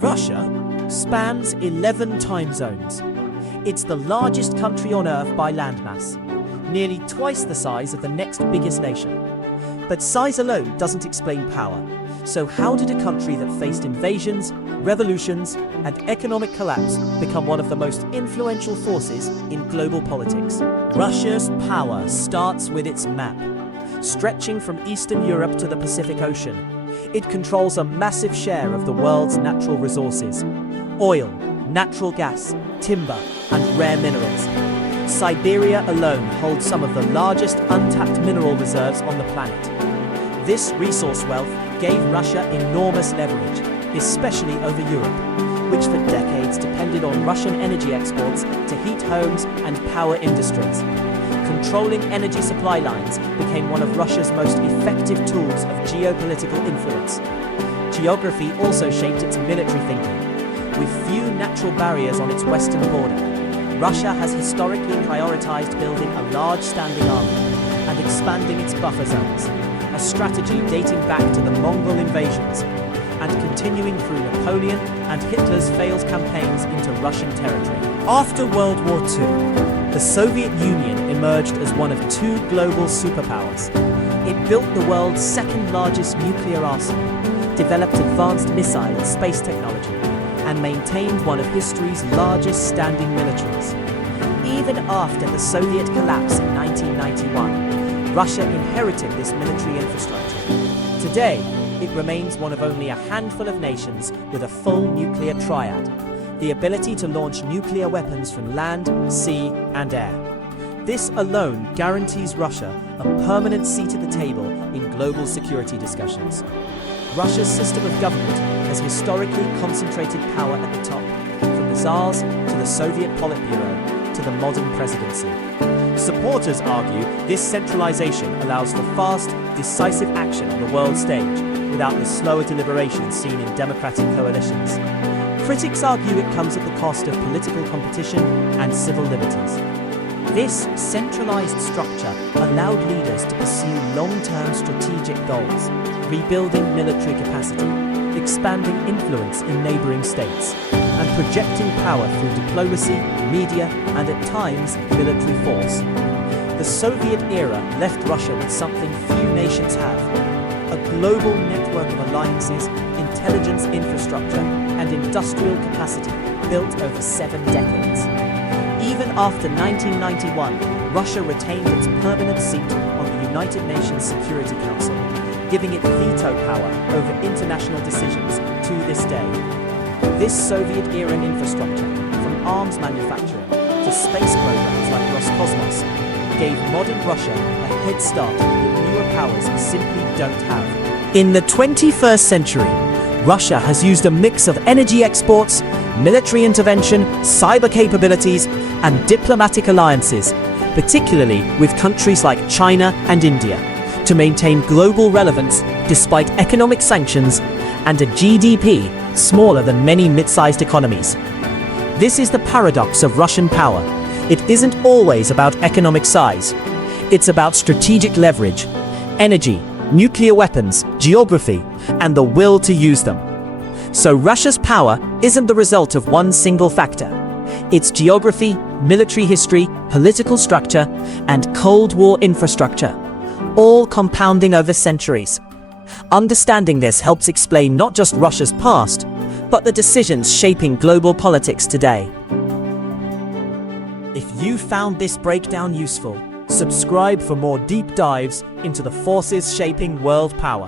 Russia spans 11 time zones. It's the largest country on Earth by landmass, nearly twice the size of the next biggest nation. But size alone doesn't explain power. So how did a country that faced invasions, revolutions, and economic collapse become one of the most influential forces in global politics? Russia's power starts with its map. Stretching from Eastern Europe to the Pacific Ocean, it controls a massive share of the world's natural resources: oil, natural gas, timber, and rare minerals. Siberia alone holds some of the largest untapped mineral reserves on the planet. This resource wealth gave Russia enormous leverage, especially over Europe, which for decades depended on Russian energy exports to heat homes and power industries. Controlling energy supply lines became one of Russia's most effective tools of geopolitical influence. Geography also shaped its military thinking. With few natural barriers on its western border, Russia has historically prioritized building a large standing army and expanding its buffer zones, a strategy dating back to the Mongol invasions and continuing through Napoleon and Hitler's failed campaigns into Russian territory. After World War II, the Soviet Union emerged as one of two global superpowers. It built the world's second largest nuclear arsenal, developed advanced missile and space technology, and maintained one of history's largest standing militaries. Even after the Soviet collapse in 1991, Russia inherited this military infrastructure. Today, it remains one of only a handful of nations with a full nuclear triad, the ability to launch nuclear weapons from land, sea, and air. This alone guarantees Russia a permanent seat at the table in global security discussions. Russia's system of government has historically concentrated power at the top, from the Tsars to the Soviet Politburo to the modern presidency. Supporters argue this centralization allows for fast, decisive action on the world stage without the slower deliberations seen in democratic coalitions. Critics argue it comes at the cost of political competition and civil liberties. This centralized structure allowed leaders to pursue long-term strategic goals, rebuilding military capacity, expanding influence in neighboring states, and projecting power through diplomacy, media, and at times military force. The Soviet era left Russia with something few nations have: a global network of alliances, intelligence infrastructure, and industrial capacity built over 7 decades. Even after 1991, Russia retained its permanent seat on the United Nations Security Council, giving it veto power over international decisions to this day. This Soviet-era infrastructure, from arms manufacturing to space programs like Roscosmos, gave modern Russia a head start that newer powers simply don't have. In the 21st century, Russia has used a mix of energy exports, military intervention, cyber capabilities, and diplomatic alliances, particularly with countries like China and India, to maintain global relevance despite economic sanctions and a GDP smaller than many mid-sized economies. This is the paradox of Russian power. It isn't always about economic size. It's about strategic leverage, energy, nuclear weapons, geography, and the will to use them. So Russia's power isn't the result of one single factor. It's geography, military history, political structure, and Cold War infrastructure, all compounding over centuries. Understanding this helps explain not just Russia's past, but the decisions shaping global politics today. If you found this breakdown useful, subscribe for more deep dives into the forces shaping world power.